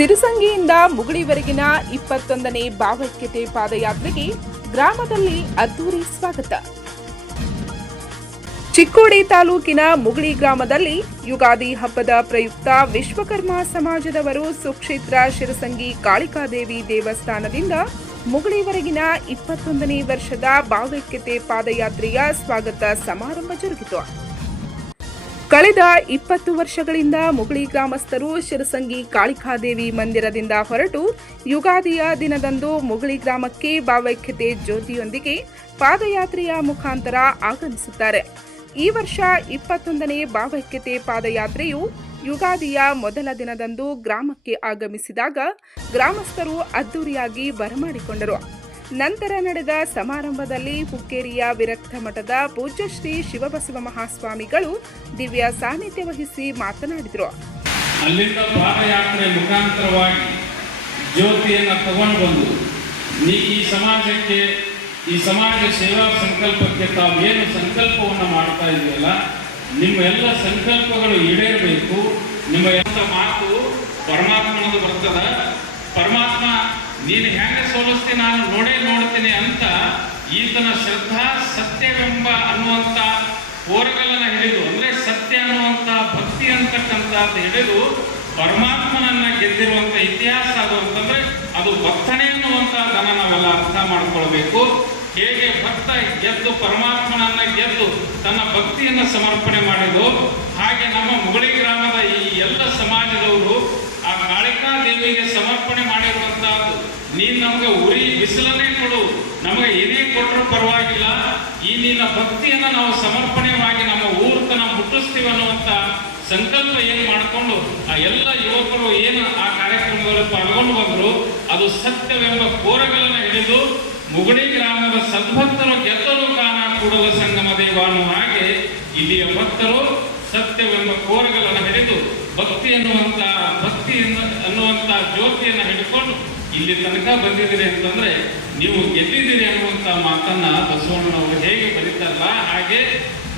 ಸಿರಿಸಂಗಿಯಿಂದ ಮುಗುಳಿವರೆಗಿನ ಇಪ್ಪತ್ತೊಂದನೇ ಭಾವೈಕ್ಯತೆ ಪಾದಯಾತ್ರೆಗೆ ಗ್ರಾಮದಲ್ಲಿ ಅದ್ದೂರಿ ಸ್ವಾಗತ. ಚಿಕ್ಕೋಡಿ ತಾಲೂಕಿನ ಮುಗುಳಿ ಗ್ರಾಮದಲ್ಲಿ ಯುಗಾದಿ ಹಬ್ಬದ ಪ್ರಯುಕ್ತ ವಿಶ್ವಕರ್ಮ ಸಮಾಜದವರು ಸುಕ್ಷೇತ್ರ ಶಿರಸಂಗಿ ಕಾಳಿಕಾದೇವಿ ದೇವಸ್ಥಾನದಿಂದ ಮುಗುಳಿವರೆಗಿನ ಇಪ್ಪತ್ತೊಂದನೇ ವರ್ಷದ ಭಾವೈಕ್ಯತೆ ಪಾದಯಾತ್ರೆಯ ಸ್ವಾಗತ ಸಮಾರಂಭ ಜರುಗಿತು. ಕಳೆದ ಇಪ್ಪತ್ತು ವರ್ಷಗಳಿಂದ ಮುಗುಳಿ ಗ್ರಾಮಸ್ಥರು ಶಿರಸಂಗಿ ಕಾಳಿಕಾದೇವಿ ಮಂದಿರದಿಂದ ಹೊರಟು ಯುಗಾದಿಯ ದಿನದಂದು ಮುಗುಳಿ ಗ್ರಾಮಕ್ಕೆ ಭಾವೈಕ್ಯತೆ ಜ್ಯೋತಿಯೊಂದಿಗೆ ಪಾದಯಾತ್ರೆಯ ಮುಖಾಂತರ ಆಗಮಿಸುತ್ತಾರೆ. ಈ ವರ್ಷ ಇಪ್ಪತ್ತೊಂದನೇ ಭಾವೈಕ್ಯತೆ ಪಾದಯಾತ್ರೆಯು ಯುಗಾದಿಯ ಮೊದಲ ದಿನದಂದು ಗ್ರಾಮಕ್ಕೆ ಆಗಮಿಸಿದಾಗ ಗ್ರಾಮಸ್ಥರು ಅದ್ದೂರಿಯಾಗಿ ಬರಮಾಡಿಕೊಂಡರು. ನಂತರ ನಡೆದ ಸಮಾರಂಭದಲ್ಲಿ ಹುಕ್ಕೇರಿಯ ವಿರಕ್ತ ಮಠದ ಪೂಜ್ಯಶ್ರೀ ಶಿವಬಸವ ಮಹಾಸ್ವಾಮಿಗಳು ದಿವ್ಯ ಸಾನ್ನಿಧ್ಯ ವಹಿಸಿ ಮಾತನಾಡಿದರು. ಅಲ್ಲಿಂದ ಪಾದಯಾತ್ರೆ ಮುಖಾಂತರವಾಗಿ ಜ್ಯೋತಿಯನ್ನು ತಗೊಂಡು ಬಂದು ನೀ ಈ ಸಮಾಜಕ್ಕೆ, ಈ ಸಮಾಜ ಸೇವಾ ಸಂಕಲ್ಪಕ್ಕೆ ತಾವೇನು ಸಂಕಲ್ಪವನ್ನು ಮಾಡ್ತಾ ಇದೆಯಲ್ಲ, ನಿಮ್ಮ ಎಲ್ಲ ಸಂಕಲ್ಪಗಳು ಈಡೇರಬೇಕು, ನಿಮ್ಮ ಎಲ್ಲ ಮಾತು ಪರಮಾತ್ಮನದು ಬರ್ತದ ಪರಮಾತ್ಮ, ನೀನು ಹೆಂಗೆ ಸೋಲಿಸ್ತೀನಿ ನಾನು ನೋಡೇ ನೋಡ್ತೀನಿ ಅಂತ ಈತನ ಶ್ರದ್ಧಾ ಸತ್ಯವೆಂಬ ಅನ್ನುವಂಥ ಕೋರಗಲನ್ನು ಹಿಡಿದು, ಅಂದ್ರೆ ಸತ್ಯ ಅನ್ನುವಂಥ ಭಕ್ತಿ ಅಂತಕ್ಕಂಥದ್ದು ಹಿಡಿದು ಪರಮಾತ್ಮನನ್ನ ಗೆದ್ದಿರುವಂಥ ಇತಿಹಾಸ ಅದು ಅಂತಂದರೆ ಅದು ಭಕ್ತನೇ ಅನ್ನುವಂಥದ್ದನ್ನು ನಾವೆಲ್ಲ ಅರ್ಥ ಮಾಡ್ಕೊಳ್ಬೇಕು. ಹೇಗೆ ಭಕ್ತ ಗೆದ್ದು ಪರಮಾತ್ಮನನ್ನ ಗೆದ್ದು ತನ್ನ ಭಕ್ತಿಯನ್ನು ಸಮರ್ಪಣೆ ಮಾಡಿದ್ದು ಹಾಗೆ ನಮ್ಮ ಮುಗಳಿ ಗ್ರಾಮದ ಈ ಎಲ್ಲ ಸಮಾಜದವರು ಕಾಳಿಕಾ ದೇವಿಗೆ ಸಮರ್ಪಣೆ ಮಾಡಿರುವಂತಹದ್ದು. ನೀನ್ ನಮ್ಗೆ ಉರಿ ಬಿಸಿಲನ್ನೇ ಕೊಡು. ನಮಗೆ ಏನೇ ಕೊಟ್ಟರು ಪರವಾಗಿಲ್ಲ. ಈ ನಿನ್ನ ಭಕ್ತಿಯನ್ನ ನಾವು ಸಮರ್ಪಣೆವಾಗಿ ನಮ್ಮ ಊರ್ತನ ಮುಟ್ಟಿಸ್ತೀವಿ ಅನ್ನುವಂತ ಸಂಕಲ್ಪ ಏನು ಮಾಡಿಕೊಂಡು, ಆ ಎಲ್ಲ ಯುವಕರು ಏನು ಆ ಕಾರ್ಯಕ್ರಮದಲ್ಲಿ ಪಾಲ್ಗೊಂಡು ಬಂದರು, ಅದು ಸತ್ಯವೆಂಬ ಕೋರಗಳನ್ನು ಹಿಡಿದು ಮುಗುಡಿ ಗ್ರಾಮದ ಸದ್ಭಕ್ತರು ಗೆದ್ದಲು ಕಾಣ ಕೂಡಲ ಸಂಗಮ ದೇವ ಅನ್ನುವ ಹಾಗೆ ಇಲ್ಲಿಯ ಭಕ್ತರು ಸತ್ಯವೆಂಬ ಕೋರಗಳನ್ನು ಭಕ್ತಿ ಎನ್ನುವಂಥ ಭಕ್ತಿ ಅನ್ನುವಂಥ ಜ್ಯೋತಿಯನ್ನು ಹಿಡ್ಕೊಂಡು ಇಲ್ಲಿ ತನಕ ಬಂದಿದ್ದೀರಿ ಅಂತಂದ್ರೆ ನೀವು ಗೆದ್ದಿದ್ದೀರಿ ಅನ್ನುವಂಥ ಮಾತನ್ನ ಬಸವಣ್ಣನವರು ಹೇಗೆ ಬರೀತಾರಲ್ಲ, ಹಾಗೆ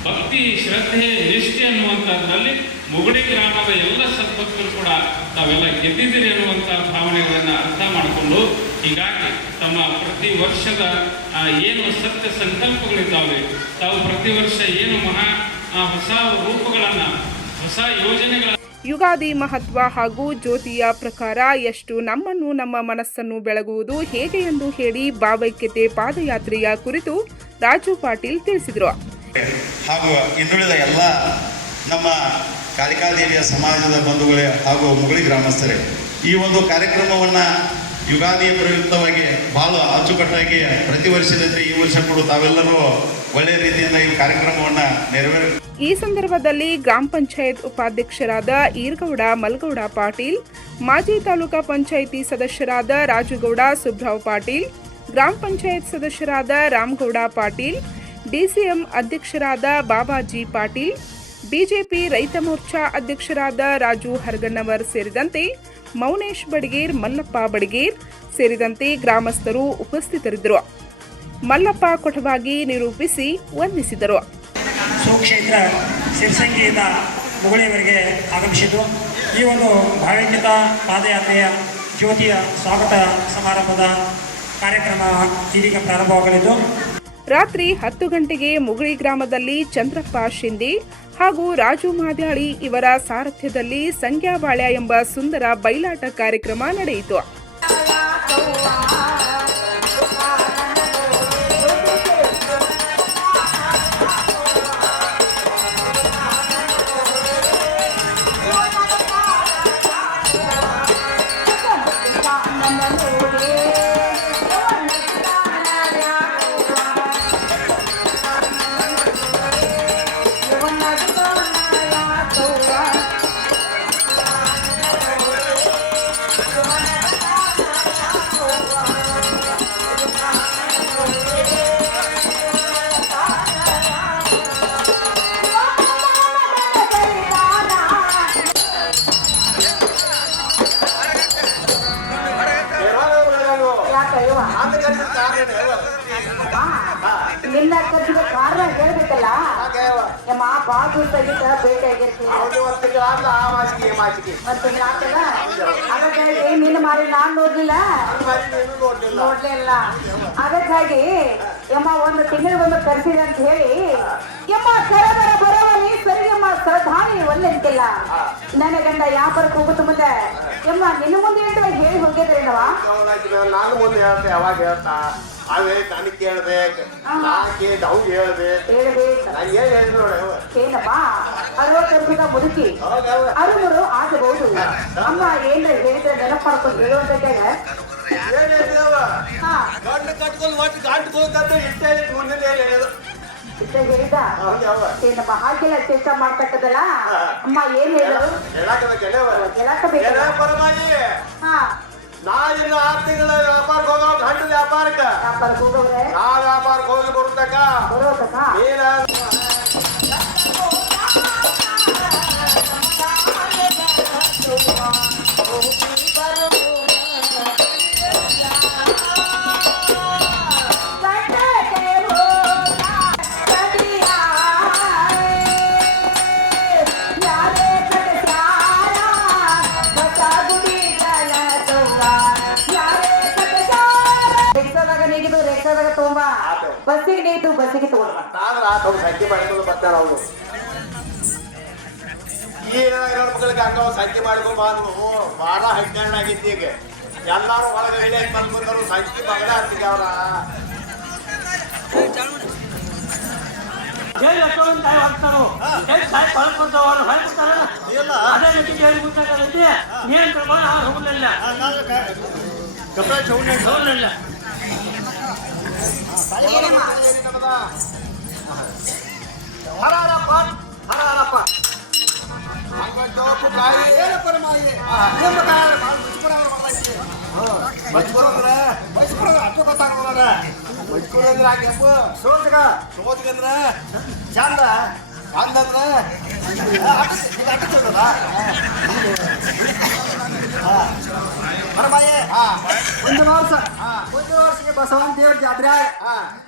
ಭಕ್ತಿ, ಶ್ರದ್ಧೆ, ನಿಷ್ಠೆ ಅನ್ನುವಂಥದ್ರಲ್ಲಿ ಮುಗುಡಿ ಗ್ರಾಮದ ಎಲ್ಲ ಸದ್ಭಕ್ತರು ಕೂಡ ತಾವೆಲ್ಲ ಗೆದ್ದಿದ್ದೀರಿ ಅನ್ನುವಂಥ ಭಾವನೆಗಳನ್ನು ಅರ್ಥ ಮಾಡಿಕೊಂಡು ಹೀಗಾಗಿ ತಮ್ಮ ಪ್ರತಿ ವರ್ಷದ ಏನು ಸತ್ಯ ಸಂಕಲ್ಪಗಳಿದ್ದಾವೆ, ತಾವು ಪ್ರತಿ ವರ್ಷ ಏನು ಮಹಾ ಹೊಸ ರೂಪಗಳನ್ನು, ಹೊಸ ಯೋಜನೆಗಳ ಯುಗಾದಿ ಮಹತ್ವ ಹಾಗೂ ಜ್ಯೋತಿಯ ಪ್ರಕಾರ ಎಷ್ಟು ನಮ್ಮನ್ನು ನಮ್ಮ ಮನಸ್ಸನ್ನು ಬೆಳಗುವುದು ಹೇಗೆ ಎಂದು ಹೇಳಿ ಭಾವೈಕ್ಯತೆ ಪಾದಯಾತ್ರೆಯ ಕುರಿತು ರಾಜು ಪಾಟೀಲ್ ತಿಳಿಸಿದರು. ಹಾಗೂ ಇನ್ನುಳಿದ ಎಲ್ಲ ನಮ್ಮ ಕಾಳಿಕಾದೇವಿಯ ಸಮಾಜದ ಬಂಧುಗಳೇ ಹಾಗೂ ಮುಗುಳಿ ಗ್ರಾಮಸ್ಥರೇ, ಈ ಒಂದು ಕಾರ್ಯಕ್ರಮವನ್ನು ಯುಗಾದಿಯ ಪ್ರಯುಕ್ತವಾಗಿ ಬಹಳ ಅಚ್ಚುಕಟ್ಟಾಗಿ ಪ್ರತಿ ವರ್ಷದಂತೆ ಈ ವರ್ಷ ಕೂಡ ತಾವೆಲ್ಲರೂ ಒಳ್ಳೆಯ ರೀತಿಯಿಂದ ಈ ಕಾರ್ಯಕ್ರಮವನ್ನು ನೆರವೇರ ಈ ಸಂದರ್ಭದಲ್ಲಿ ಗ್ರಾಮ ಪಂಚಾಯತ್ ಉಪಾಧ್ಯಕ್ಷರಾದ ಈರ್ಗೌಡ, ಮಲ್ಗೌಡ ಪಾಟೀಲ್, ಮಾಜಿ ತಾಲೂಕಾ ಪಂಚಾಯಿತಿ ಸದಸ್ಯರಾದ ರಾಜುಗೌಡ, ಸುಬ್ರಾವ್ ಪಾಟೀಲ್, ಗ್ರಾಮ ಪಂಚಾಯತ್ ಸದಸ್ಯರಾದ ರಾಮಗೌಡ ಪಾಟೀಲ್, ಡಿಸಿಎಂ ಅಧ್ಯಕ್ಷರಾದ ಬಾಬಾಜಿ ಪಾಟೀಲ್, ಬಿಜೆಪಿ ರೈತ ಮೋರ್ಚಾ ಅಧ್ಯಕ್ಷರಾದ ರಾಜು ಹರಗಣ್ಣವರ್ ಸೇರಿದಂತೆ ಮೌನೇಶ್ ಬಡಗೇರ್, ಮಲ್ಲಪ್ಪ ಬಡಗೇರ್ ಸೇರಿದಂತೆ ಗ್ರಾಮಸ್ಥರು ಉಪಸ್ಥಿತರಿದ್ದರು. ಮಲ್ಲಪ್ಪ ಕೊಠವಾಗಿ ನಿರೂಪಿಸಿ ವಂದಿಸಿದರು. ಸುಕ್ಷೇತ್ರ ಸಿರ್ಸಂಗಿಯಿಂದ ಮುಗುಳಿಯವರಿಗೆ ಆಗಮಿಸಿದ್ದು. ಈ ಒಂದು ಭಾವೈಕ್ಯತ ಪಾದಯಾತ್ರೆಯ ಜ್ಯೋತಿಯ ಸ್ವಾಗತ ಸಮಾರಂಭದ ಕಾರ್ಯಕ್ರಮ ಇದೀಗ ಪ್ರಾರಂಭವಾಗಲಿದ್ದು. ರಾತ್ರಿ ಹತ್ತು ಗಂಟೆಗೆ ಮುಗುಳಿ ಗ್ರಾಮದಲ್ಲಿ ಚಂದ್ರಪ್ಪ ಶಿಂದಿ ಹಾಗೂ ರಾಜು ಮಾದ್ಯಾಳಿ ಇವರ ಸಾರಥ್ಯದಲ್ಲಿ ಸಂಗ್ಯಾಬಾಳ್ಯ ಎಂಬ ಸುಂದರ ಬಯಲಾಟ ಕಾರ್ಯಕ್ರಮ ನಡೆಯಿತು. ನಿನ್ನ ಕಟ್ಟಿಗೆ ಕಾರಣ ಹೇಳ್ಬೇಕಲ್ಲ? ಯಮ್ಮ ಏನಮ್ಮ ಬಾಳ ದಿವಸ ಆಗಿದ್ದ ಭೇಟಿ ಆಗಿರ್ತೀನಿ ಅವನು ಒಂದ್ ಆದ್ಲ ಆ ಮಾಸಿಗೆ ಈ ಮಾಸಿಗೆ ಮತ್ತೆ ಆಗ್ತದ ಹಾಗಾಗಿ ನಿನ್ನ ಮಾರಿ ನಾನ್ ನೋಡ್ಲಿಲ್ಲ? ನೋಡ್ಲಿಲ್ಲ. ಅದಕ್ಕಾಗಿ ಯಮ್ಮ ಒಂದು ಬಂದು ಕರ್ಸಿದೆ ಅಂತ ಹೇಳಿ ಯಮ್ಮ ಬರವರಿ ಸರಿಯಮ್ಮ ಸರಧಾನಿ ಒಲ್ಲೆಂತಿಲ್ಲ ನನ್ನ ಗಂಡ ಯಾಪರಕ್ಕೆ ಹೋಗುತ್ತ ಮುಂದೆ. ಯಮ್ಮ ನಿನ್ನ ಮುಂದೆ ಅಂತ ಹೇಳಿ ಹೋಗಿದ್ರೇನವ ಅವನಾಗಿ ನಾನು ಮುಂದೆ ಹೇಳ್ತೆ ಯಾವಾಗ ಹೇಳ್ತಾ. ಅವೇ ನನಗೆ ಕೇಳ್ದೆ ನಾ ಕೇಳ್ದೆ ಅವ್ನು ಹೇಳ್ದೆ ಹೇಳ್ಬೇಕು. ನಾನು ಏನ್ ಹೇಳಿದ್ರು ನೋಡಿ ಅವ ಏನಪ್ಪ ಅರವತ್ತು ವರ್ಷದ ಮುದುಕಿ ಹೌದವ ಅರುವರು ಆಗಬಹುದು. ಅಮ್ಮ ಏನ್ರ ಹೇಳಿದ್ರೆ ನೆನಪು ಮಾಡ್ಕೊಂಡು ಹೇಳುವಂತ ಏನ್ ಹೇಳಿದವ ಹಾ. ಗಂಡು ಕಟ್ಕೊಂಡು ಒಟ್ಟು ಗಂಟು ಹೋಗಂತ ಇಷ್ಟೇ ಮುಂದೆ ಹೇಳಿದ್ರು? ಇಷ್ಟ ಹೇಳಿದ? ಏನಮ್ಮ ಹಾಗೆಲ್ಲ ಚೇಷ್ಟ ಮಾಡ್ತಕ್ಕದಲ್ಲ? ಅಮ್ಮ ಏನ್ ಏನ ಪರಮಾಯಿ ಹಾ. ನಾ ಇನ್ನು ಆರು ತಿಂಗಳ ವ್ಯಾಪಾರಕ್ಕೆ ಹೋಗೋ ಹಣ್ಣು ವ್ಯಾಪಾರಕ್ಕೆ. ವ್ಯಾಪಾರಕ್ಕೆ ಹೋಗೋರೆ? ನಾ ವ್ಯಾಪಾರಕ್ಕೆ ಹೋಗಿ ಬರುತ್ತಕ್ಕ. ಬರೋತಕ್ಕ ಬಸ್ಸಿಗೆ ನೀಟು ಬಸ್ಸಿಗೆ ತಗೊಂಡ ಆದ್ರೆ ಆತ ಸಂಖ್ಯೆ ಮಾಡಿಕೊಂಡು ಬರ್ತಾನ ಅವನು. ಈಗ ಮಕ್ಕಳಿಗೆ ಹಂಗ ಸಂಖ್ಯೆ ಮಾಡ್ಕೊಂಡು ಬಂದು ಬಾಳ ಹೈಕಣ್ಣಾಗಿತ್ತು ಈಗ. ಎಲ್ಲಾರು ಒಳಗೆ ಹೇಳಿ ಬಂದ್ಬಿಟ್ಟರು ಸಂಖ್ಯೆ ಮಗಳ ಅಂತಿಗೆ ಅವರ. ಜೈಲು ಎಷ್ಟೊಂದು ಹೊರಬಿಡ್ತಾರಲ್ಲ ಅದೇ ರೀತಿ ಜೈಲು ನಿಯಂತ್ರಣ ಅವ್ರು ಹರಾರಪ್ಪ ಹರಾರಪ್ಪ ಸೋದ್ಗ ಸೋದ್ಗಂದ್ರ ಚಂದ ಒಂದು ವರ್ಷ ಒಂದು ವರ್ಷಕ್ಕೆ ಬಸವನ ದೇವ್ರ ಜಾತ್ರೆ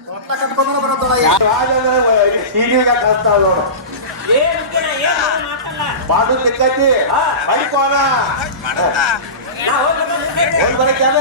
ರೊಟ್ಟ ಕಟ್ಕೊಂಡು ಬರೋದಲ್ಲ ಟಿವಿಗ ಕಳಿಸ್ತಾವ ನೋಡು ಬಾದು ಸಿಕ್ಕೈತಿ ಮಡಿಕೋನ ಹೋಗಿ ಬರಕ್ಕೆ ಅದ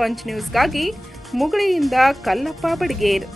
ಪಂಚ್ ನ್ಯೂಸ್ಗಾಗಿ ಮುಗಳಿಯಿಂದ ಕಲ್ಲಪ್ಪ ಬಡಿಗೇರ್.